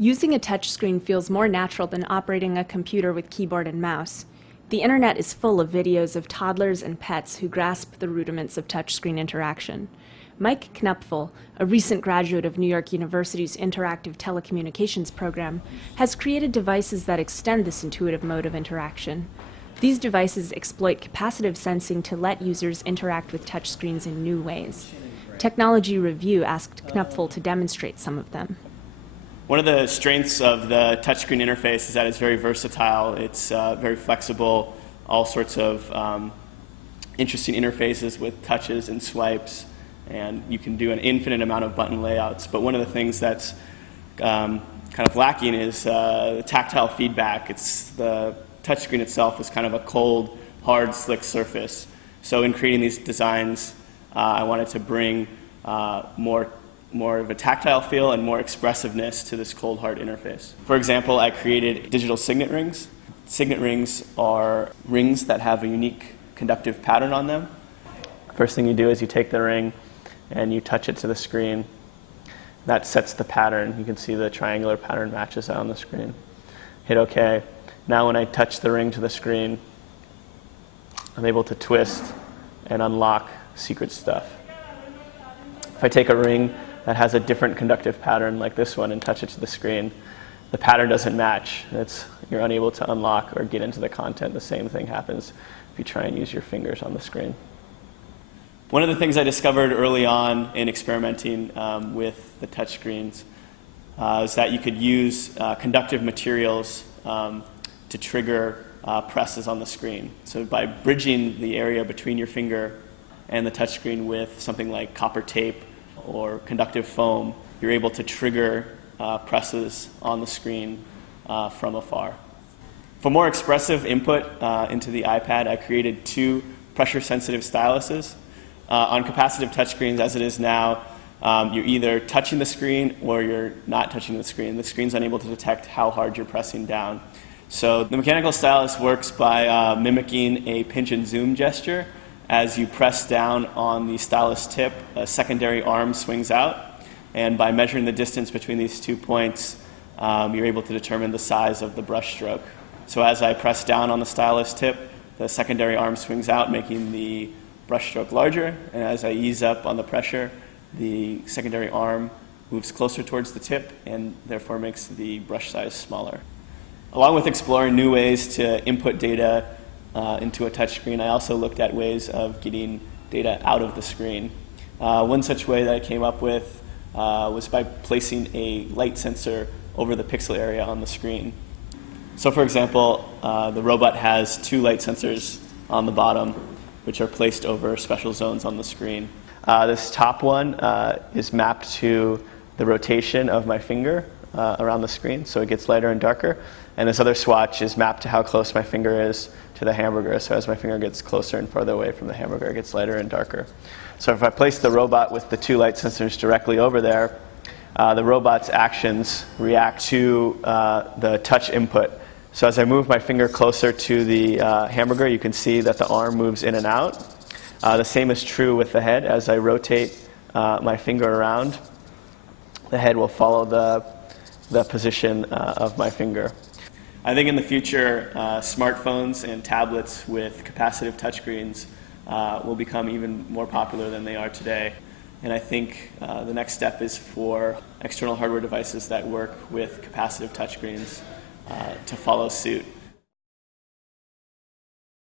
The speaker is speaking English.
Using a touchscreen feels more natural than operating a computer with keyboard and mouse. The internet is full of videos of toddlers and pets who grasp the rudiments of touchscreen interaction. Mike Knupfel, a recent graduate of New York University's Interactive Telecommunications program, has created devices that extend this intuitive mode of interaction. These devices exploit capacitive sensing to let users interact with touchscreens in new ways. Technology Review asked Knupfel to demonstrate some of them. One of the strengths of the touchscreen interface is that it's very versatile. It's very flexible, all sorts of interesting interfaces with touches and swipes, and you can do an infinite amount of button layouts. But one of the things that's kind of lacking is tactile feedback. The touchscreen itself is kind of a cold, hard, slick surface. So in creating these designs, I wanted to bring more of a tactile feel and more expressiveness to this cold, hard interface. For example, I created digital signet rings. Signet rings are rings that have a unique conductive pattern on them. First thing you do is you take the ring and you touch it to the screen. That sets the pattern. You can see the triangular pattern matches out on the screen. Hit OK. Now when I touch the ring to the screen, I'm able to twist and unlock secret stuff. If I take a ring that has a different conductive pattern like this one and touch it to the screen, the pattern doesn't match. You're unable to unlock or get into the content. The same thing happens if you try and use your fingers on the screen. One of the things I discovered early on in experimenting with the touchscreens is that you could use conductive materials to trigger presses on the screen. So by bridging the area between your finger and the touchscreen with something like copper tape or conductive foam, you're able to trigger presses on the screen from afar. For more expressive input into the iPad, I created two pressure-sensitive styluses. On capacitive touchscreens, as it is now, you're either touching the screen or you're not touching the screen. The screen's unable to detect how hard you're pressing down. So the mechanical stylus works by mimicking a pinch and zoom gesture. As you press down on the stylus tip, a secondary arm swings out, and by measuring the distance between these 2 points, you're able to determine the size of the brush stroke. So as I press down on the stylus tip, the secondary arm swings out, making the brush stroke larger, and as I ease up on the pressure, the secondary arm moves closer towards the tip and therefore makes the brush size smaller. Along with exploring new ways to input data into a touchscreen, I also looked at ways of getting data out of the screen. One such way that I came up with was by placing a light sensor over the pixel area on the screen. So for example, the robot has two light sensors on the bottom, which are placed over special zones on the screen. This top one is mapped to the rotation of my finger around the screen, so it gets lighter and darker. And this other swatch is mapped to how close my finger is to the hamburger. So as my finger gets closer and farther away from the hamburger, it gets lighter and darker. So if I place the robot with the two light sensors directly over there, the robot's actions react to the touch input. So as I move my finger closer to the hamburger, you can see that the arm moves in and out. The same is true with the head. As I rotate my finger around, the head will follow the position of my finger. I think in the future, smartphones and tablets with capacitive touchscreens will become even more popular than they are today. And I think the next step is for external hardware devices that work with capacitive touchscreens to follow suit.